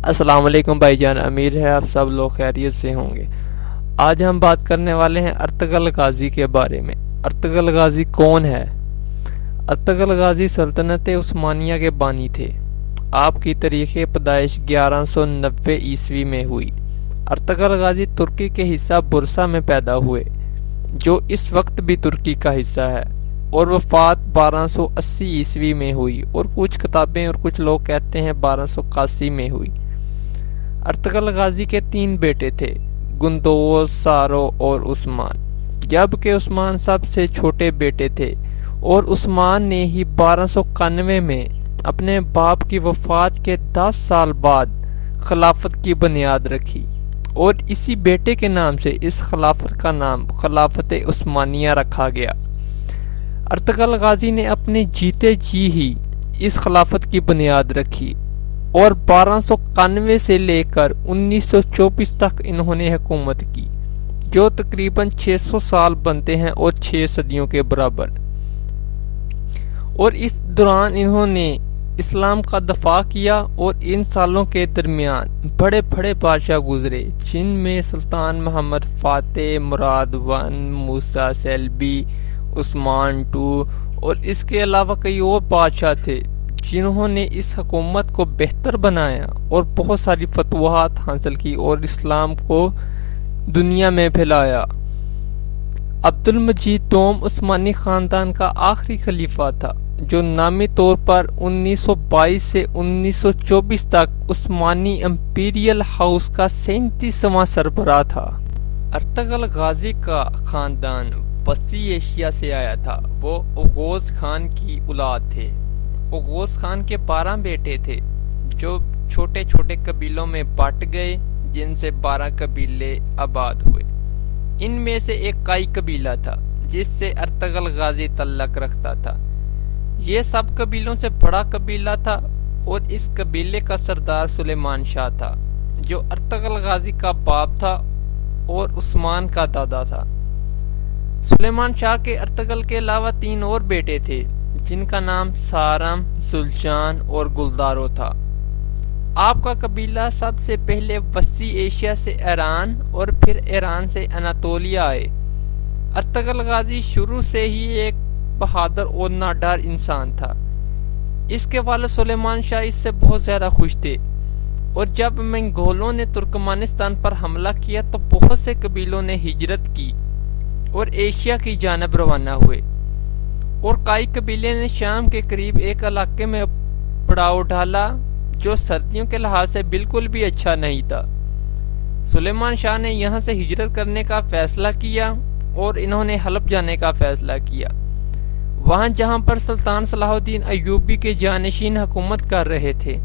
السلام علیکم بھائی جان، امید ہے آپ سب لوگ خیریت سے ہوں گے۔ آج ہم بات کرنے والے ہیں ارطغرل غازی کے بارے میں۔ ارطغرل غازی کون ہے؟ ارطغرل غازی سلطنت عثمانیہ کے بانی تھے۔ آپ کی تاریخ پیدائش 1190 میں ہوئی۔ ارطغرل غازی ترکی کے حصہ برسا میں پیدا ہوئے، جو اس وقت بھی ترکی کا حصہ ہے، اور وفات 1280 میں ہوئی، اور کچھ کتابیں اور کچھ لوگ کہتے ہیں 1281 میں ہوئی۔ ارطغرل غازی کے 3 بیٹے تھے، گندوز، سارو اور عثمان، جبکہ عثمان سب سے چھوٹے بیٹے تھے، اور عثمان نے ہی 1291 میں اپنے باپ کی وفات کے 10 سال بعد خلافت کی بنیاد رکھی، اور اسی بیٹے کے نام سے اس خلافت کا نام خلافت عثمانیہ رکھا گیا۔ ارطغرل غازی نے اپنے جیتے جی ہی اس خلافت کی بنیاد رکھی، اور 1291 سے لے کر 1924 تک انہوں نے حکومت کی، جو تقریباً 600 سال بنتے ہیں اور 6 صدیوں کے برابر۔ اور اس دوران انہوں نے اسلام کا دفاع کیا، اور ان سالوں کے درمیان بڑے بڑے بادشاہ گزرے، جن میں سلطان محمد فاتح، مراد ون، موسیٰ سیلبی، عثمان ٹو، اور اس کے علاوہ کئی اور بادشاہ تھے جنہوں نے اس حکومت کو بہتر بنایا اور بہت ساری فتوحات حاصل کی اور اسلام کو دنیا میں پھیلایا۔ عبد المجید دوم عثمانی خاندان کا آخری خلیفہ تھا، جو نامی طور پر 1922 سے 1924 تک عثمانی امپیریل ہاؤس کا 37واں سربراہ تھا۔ ارطغرل غازی کا خاندان وسطی ایشیا سے آیا تھا۔ وہ اوغوز خان کی اولاد تھے۔ اوغوز خان کے 12 بیٹے تھے، جو چھوٹے چھوٹے قبیلوں میں بٹ گئے، جن سے 12 قبیلے آباد ہوئے۔ ان میں سے ایک کائی قبیلہ تھا، جس سے ارطغرل غازی تعلق رکھتا تھا۔ یہ سب قبیلوں سے بڑا قبیلہ تھا، اور اس قبیلے کا سردار سلیمان شاہ تھا، جو ارطغرل غازی کا باپ تھا اور عثمان کا دادا تھا۔ سلیمان شاہ کے ارطغرل کے علاوہ 3 اور بیٹے تھے، جن کا نام سارم، زلجان اور گلدارو تھا۔ آپ کا قبیلہ سب سے پہلے وسطی ایشیا سے ایران اور پھر ایران سے اناطولیہ آئے۔ ارطغرل غازی شروع سے ہی ایک بہادر اور ناڈر انسان تھا۔ اس کے والد سلیمان شاہ اس سے بہت زیادہ خوش تھے، اور جب منگولوں نے ترکمانستان پر حملہ کیا تو بہت سے قبیلوں نے ہجرت کی اور ایشیا کی جانب روانہ ہوئے، اور کائی قبیلے نے شام کے قریب ایک علاقے میں پڑاؤ ڈالا، جو سردیوں کے لحاظ سے بالکل بھی اچھا نہیں تھا۔ سلیمان شاہ نے یہاں سے ہجرت کرنے کا فیصلہ کیا، اور انہوں نے حلب جانے کا فیصلہ کیا، وہاں جہاں پر سلطان صلاح الدین ایوبی کے جانشین حکومت کر رہے تھے۔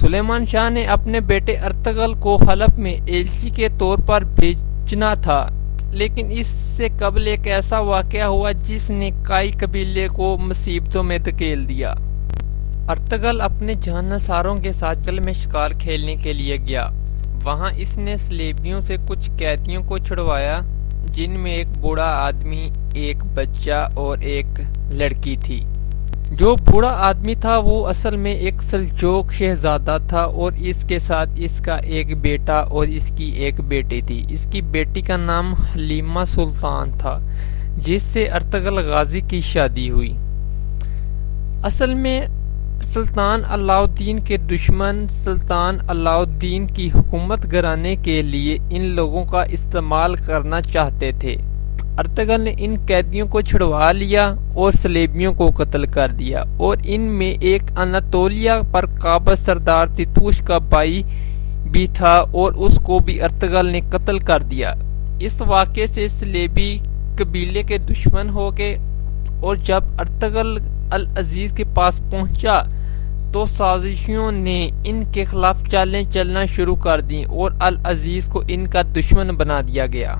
سلیمان شاہ نے اپنے بیٹے ارطغرل کو حلب میں ایلچی کے طور پر بھیجنا تھا، لیکن اس سے قبل ایک ایسا واقعہ ہوا جس نے کائی قبیلے کو مصیبتوں میں دھکیل دیا۔ ارطغرل اپنے جانشینوں کے ساتھ جنگل میں شکار کھیلنے کے لیے گیا۔ وہاں اس نے سلیبیوں سے کچھ قیدیوں کو چھڑوایا، جن میں ایک بوڑھا آدمی، ایک بچہ اور ایک لڑکی تھی۔ جو بوڑھا آدمی تھا وہ اصل میں ایک سلجوق شہزادہ تھا، اور اس کے ساتھ اس کا ایک بیٹا اور اس کی ایک بیٹی تھی۔ اس کی بیٹی کا نام حلیمہ سلطان تھا، جس سے ارطغرل غازی کی شادی ہوئی۔ اصل میں سلطان علاء الدین کے دشمن سلطان علاء الدین کی حکومت گرانے کے لیے ان لوگوں کا استعمال کرنا چاہتے تھے۔ ارطغرل نے ان قیدیوں کو چھڑوا لیا اور سلیبیوں کو قتل کر دیا، اور ان میں ایک اناطولیہ پر قابض سردار تیتوش کا بھائی بھی تھا، اور اس کو بھی ارطغرل نے قتل کر دیا۔ اس واقعے سے سلیبی قبیلے کے دشمن ہو گئے، اور جب ارطغرل العزیز کے پاس پہنچا تو سازشیوں نے ان کے خلاف چالیں چلنا شروع کر دیں، اور العزیز کو ان کا دشمن بنا دیا گیا۔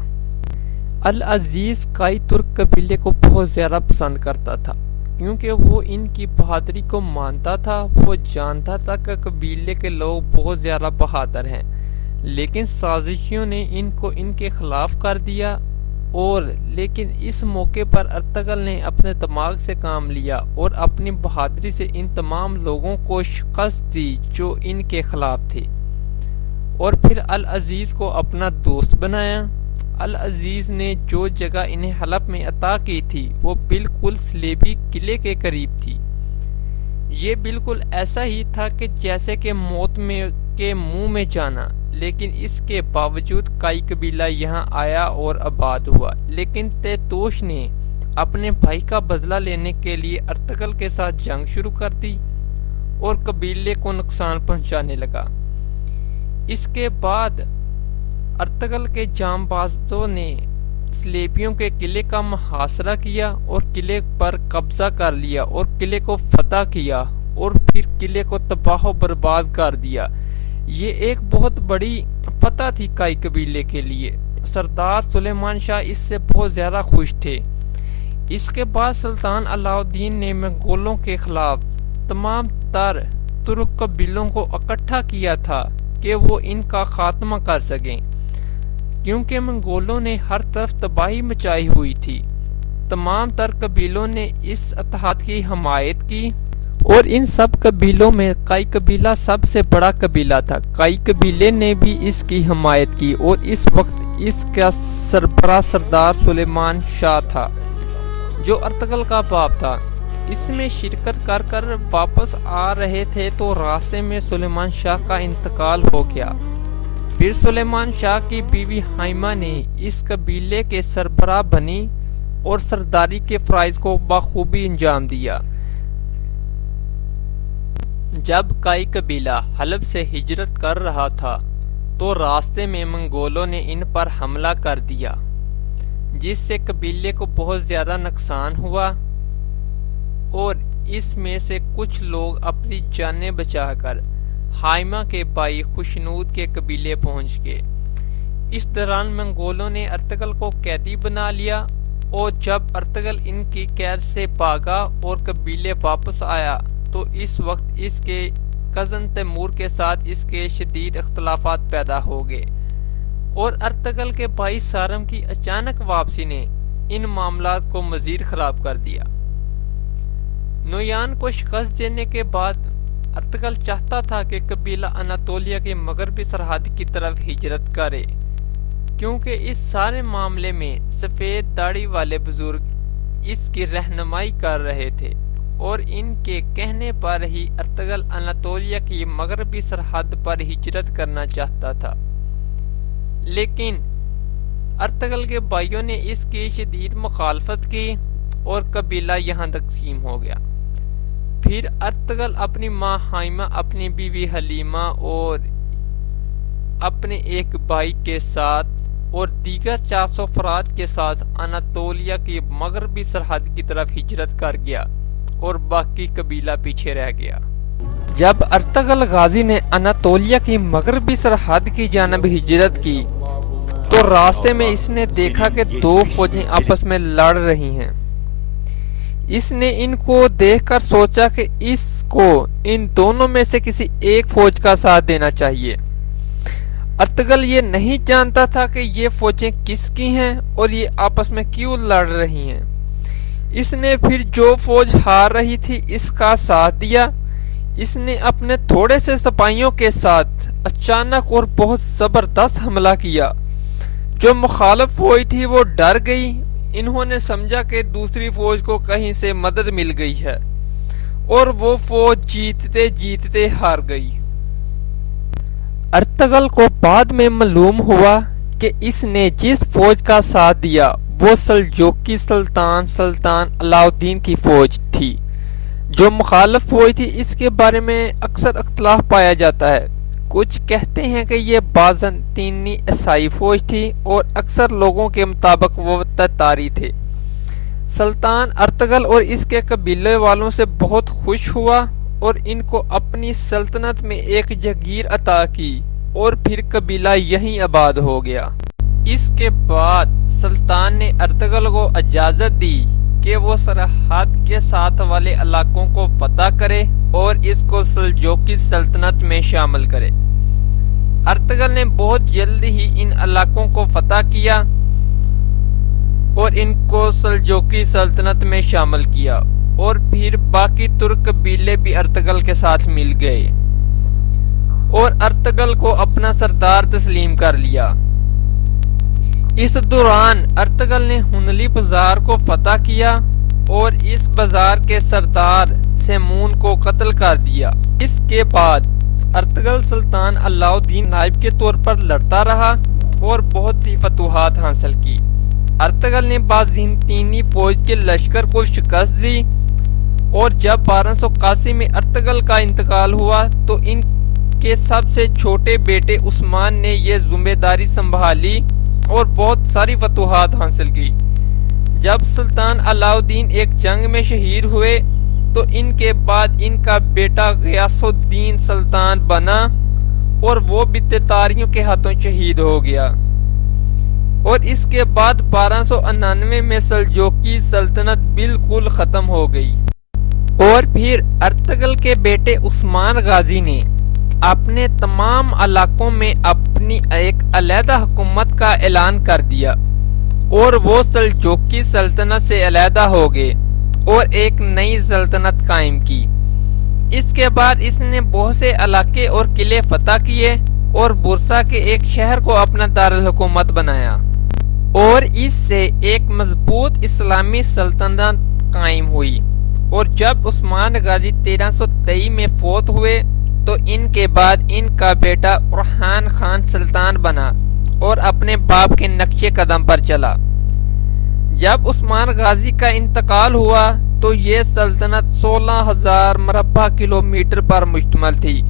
العزیز کائی ترک قبیلے کو بہت زیادہ پسند کرتا تھا، کیونکہ وہ ان کی بہادری کو مانتا تھا۔ وہ جانتا تھا کہ قبیلے کے لوگ بہت زیادہ بہادر ہیں، لیکن سازشیوں نے ان کو ان کے خلاف کر دیا، اور لیکن اس موقع پر ارطغرل نے اپنے دماغ سے کام لیا اور اپنی بہادری سے ان تمام لوگوں کو شکست دی جو ان کے خلاف تھے، اور پھر العزیز کو اپنا دوست بنایا۔ العزیز نے جو جگہ انہیں حلب میں عطا کی تھی وہ بالکل صلیبی قلعے کے قریب تھی۔ یہ بالکل ایسا ہی تھا کہ جیسے کہ موت کے منہ میں جانا، لیکن اس کے باوجود کئی قبیلہ یہاں آیا اور آباد ہوا، لیکن تیتوش نے اپنے بھائی کا بدلہ لینے کے لیے ارطغرل کے ساتھ جنگ شروع کر دی اور قبیلے کو نقصان پہنچانے لگا۔ اس کے بعد ارطغرل کے جانبازوں نے صلیبیوں کے قلعے کا محاصرہ کیا اور قلعے پر قبضہ کر لیا اور قلعے کو فتح کیا اور پھر قلعے کو تباہ و برباد کر دیا۔ یہ ایک بہت بڑی فتح تھی کئی قبیلے کے لیے۔ سردار سلیمان شاہ اس سے بہت زیادہ خوش تھے۔ اس کے بعد سلطان علاء الدین نے منگولوں کے خلاف تمام تر ترک قبیلوں کو اکٹھا کیا تھا کہ وہ ان کا خاتمہ کر سکیں، کیونکہ منگولوں نے ہر طرف تباہی مچائی ہوئی تھی۔ تمام تر قبیلوں نے اس اتحاد کی حمایت کی اور ان سب قبیلوں میں کئی قبیلہ سب سے بڑا قبیلہ تھا۔ کئی قبیلے نے بھی اس کی حمایت کی اور اس وقت اس کا سربراہ سردار سلیمان شاہ تھا جو ارطغرل کا باپ تھا۔ اس میں شرکت کر کر واپس آ رہے تھے تو راستے میں سلیمان شاہ کا انتقال ہو گیا۔ پھر سلیمان شاہ کی بیوی حائمہ نے اس قبیلے کے سربراہ بنی اور سرداری کے فرائض کو بخوبی انجام دیا۔ جب کئی قبیلہ حلب سے ہجرت کر رہا تھا تو راستے میں منگولوں نے ان پر حملہ کر دیا، جس سے قبیلے کو بہت زیادہ نقصان ہوا اور اس میں سے کچھ لوگ اپنی جانیں بچا کر حائمہ کے بھائی خشنود کے قبیلے پہنچ گئے۔ اس دوران منگولوں نے ارطغرل کو قیدی بنا لیا اور جب ارطغرل ان کی قید سے بھاگا اور قبیلے واپس آیا تو اس وقت اس کے کزن تیمور کے ساتھ اس کے شدید اختلافات پیدا ہو گئے اور ارطغرل کے بھائی سارم کی اچانک واپسی نے ان معاملات کو مزید خراب کر دیا۔ نویان کو شکست دینے کے بعد ارطغرل چاہتا تھا کہ قبیلہ اناتولیہ کے مغربی سرحد کی طرف ہجرت کرے، کیونکہ اس سارے معاملے میں سفید داڑھی والے بزرگ اس کی رہنمائی کر رہے تھے اور ان کے کہنے پر ہی ارطغرل اناتولیہ کی مغربی سرحد پر ہجرت کرنا چاہتا تھا، لیکن ارطغرل کے بھائیوں نے اس کی شدید مخالفت کی اور قبیلہ یہاں تقسیم ہو گیا۔ پھر ارطغرل اپنی ماں حائمہ، اپنی بیوی حلیمہ اور اپنے ایک بھائی کے ساتھ اور دیگر 400 افراد کے ساتھ اناتولیہ کی مغربی سرحد کی طرف ہجرت کر گیا اور باقی قبیلہ پیچھے رہ گیا۔ جب ارطغرل غازی نے اناتولیہ کی مغربی سرحد کی جانب ہجرت کی تو راستے میں اس نے دیکھا کہ دو فوجیں آپس میں لڑ رہی ہیں۔ اس نے ان کو دیکھ کر سوچا کہ اس کو ان دونوں میں سے کسی ایک فوج کا ساتھ دینا چاہیے۔ ارطغرل یہ نہیں جانتا تھا کہ یہ فوجیں کس کی ہیں اور یہ آپس میں کیوں لڑ رہی ہیں۔ اس نے پھر جو فوج ہار رہی تھی اس کا ساتھ دیا۔ اس نے اپنے تھوڑے سے سپاہیوں کے ساتھ اچانک اور بہت زبردست حملہ کیا۔ جو مخالف فوج تھی وہ ڈر گئی۔ انہوں نے سمجھا کہ دوسری فوج کو کہیں سے مدد مل گئی ہے اور وہ فوج جیتتے جیتتے ہار گئی۔ ارطغرل کو بعد میں معلوم ہوا کہ اس نے جس فوج کا ساتھ دیا وہ سلجوقی سلطان علاء الدین کی فوج تھی۔ جو مخالف فوج تھی اس کے بارے میں اکثر اختلاف پایا جاتا ہے۔ کچھ کہتے ہیں کہ یہ بازنطینی عیسائی فوج تھی اور اکثر لوگوں کے مطابق وہ تتاری تھے۔ سلطان ارطغرل اور اس کے قبیلے والوں سے بہت خوش ہوا اور ان کو اپنی سلطنت میں ایک جگیر عطا کی اور پھر قبیلہ یہیں آباد ہو گیا۔ اس کے بعد سلطان نے ارطغرل کو اجازت دی کہ وہ سرحد کے ساتھ والے علاقوں کو فتح کرے اور اس کو سلجوقی سلطنت میں شامل کرے۔ ارطغرل نے بہت جلد ہی ان علاقوں کو فتح کیا اور ان کو سلجوقی سلطنت میں شامل کیا، اور پھر باقی ترک قبیلے بھی ارطغرل کے ساتھ مل گئے اور ارطغرل کو اپنا سردار تسلیم کر لیا۔ اس دوران ارطغرل نے ہنلی بازار کو فتح کیا اور اس بازار کے سردار سیمون کو قتل کر دیا۔ اس کے بعد ارطغرل سلطان علاؤ الدین نائب کے طور پر لڑتا رہا اور بہت سی فتوحات حاصل کی۔ ارطغرل نے بازنطینی فوج کے لشکر کو شکست دی، اور جب 1281 میں ارطغرل کا انتقال ہوا تو ان کے سب سے چھوٹے بیٹے عثمان نے یہ ذمہ داری سنبھالی اور بہت ساری فتوحات حاصل کی۔ جب سلطان علاؤ الدین ایک جنگ میں شہید ہوئے تو ان کے بعد ان کا بیٹا غیاث الدین سلطان بنا، اور وہ بھی تتاریوں کے ہاتھوں شہید ہو گیا، اور اس کے بعد 1299 میں سلجوقی سلطنت بالکل ختم ہو گئی۔ اور پھر ارطغرل کے بیٹے عثمان غازی نے اپنے تمام علاقوں میں اپنی ایک علیحدہ حکومت کا اعلان کر دیا، اور وہ سلجوقی سلطنت سے علیحدہ ہو گئے اور ایک نئی سلطنت قائم کی۔ اس کے بعد اس نے بہت سے علاقے اور قلعے فتح کیے اور بورسا کے ایک شہر کو اپنا دارالحکومت بنایا، اور اس سے ایک مضبوط اسلامی سلطنت قائم ہوئی۔ اور جب عثمان غازی 1323 میں فوت ہوئے تو ان کے بعد ان کا بیٹا اورحان خان سلطان بنا اور اپنے باپ کے نقش قدم پر چلا۔ جب عثمان غازی کا انتقال ہوا تو یہ سلطنت 16,000 مربع کلومیٹر پر مشتمل تھی،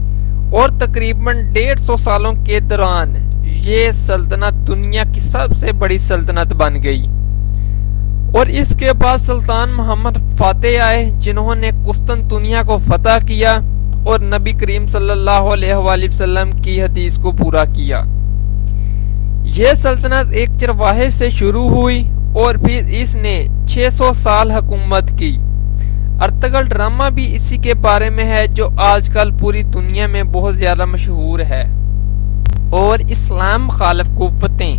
اور تقریباً 150 سالوں کے دوران یہ سلطنت دنیا کی سب سے بڑی سلطنت بن گئی۔ اور اس کے بعد سلطان محمد فاتح آئے، جنہوں نے قسطنطنیہ کو فتح کیا اور نبی کریم صلی اللہ علیہ وآلہ وسلم کی حدیث کو پورا کیا۔ یہ سلطنت ایک چرواہے سے شروع ہوئی اور پھر اس نے 600 سال حکومت کی۔ ارطغرل ڈرامہ بھی اسی کے بارے میں ہے، جو آج کل پوری دنیا میں بہت زیادہ مشہور ہے، اور اسلام مخالف قوتیں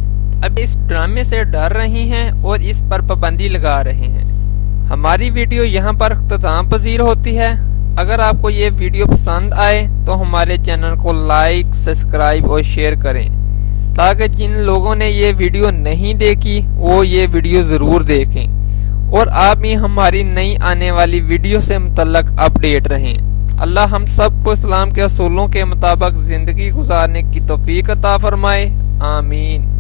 اب اس ڈرامے سے ڈر رہی ہیں اور اس پر پابندی لگا رہے ہیں۔ ہماری ویڈیو یہاں پر اختتام پذیر ہوتی ہے۔ اگر آپ کو یہ ویڈیو پسند آئے تو ہمارے چینل کو لائک، سبسکرائب اور شیئر کریں، تاکہ جن لوگوں نے یہ ویڈیو نہیں دیکھی وہ یہ ویڈیو ضرور دیکھیں، اور آپ بھی ہماری نئی آنے والی ویڈیو سے متعلق اپڈیٹ رہیں۔ اللہ ہم سب کو اسلام کے اصولوں کے مطابق زندگی گزارنے کی توفیق عطا فرمائے، آمین۔